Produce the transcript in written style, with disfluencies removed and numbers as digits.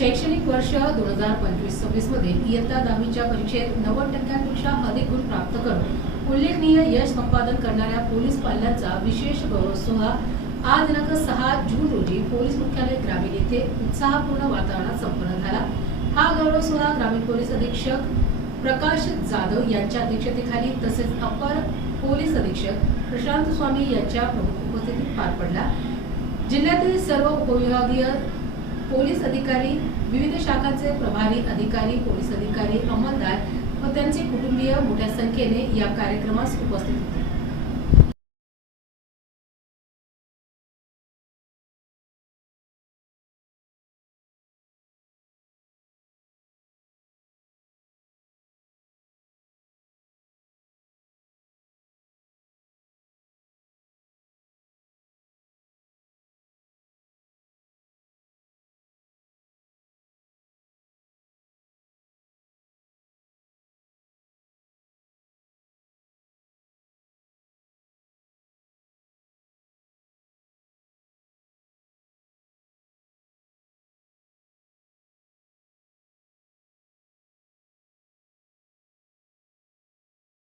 शैक्षणिक वर्ष 2025-26 मध्ये इयत्ता 10वीच्या परीक्षेत 90% अधिक गुण प्राप्त करून उल्लेखनीय यश संपादन करणाऱ्या पोलीस पाल्यांचा विशेष गौरव सोहळा आज दिनांक 6 जून रोजी पोलीस मुख्यालय ग्रामीण येथे उत्साहपूर्ण वातावरणात संपन्न झाला। हा गौरव सोहळा ग्रामीण पोलीस अधीक्षक प्रकाश जाधव यांच्या अध्यक्षतेखाली तसेच अपर पोलीस अधीक्षक प्रशांत स्वामी यांच्या प्रमुख उपस्थितीत पार पडला। जिल्ह्यातील सर्व उपविभागीय पोलीस अधिकारी, विविध शाखांचे प्रभारी अधिकारी, पोलीस अधिकारी, अंमलदार व त्यांचे कुटुंबीय मोठ्या संख्येने या कार्यक्रमास उपस्थित होते।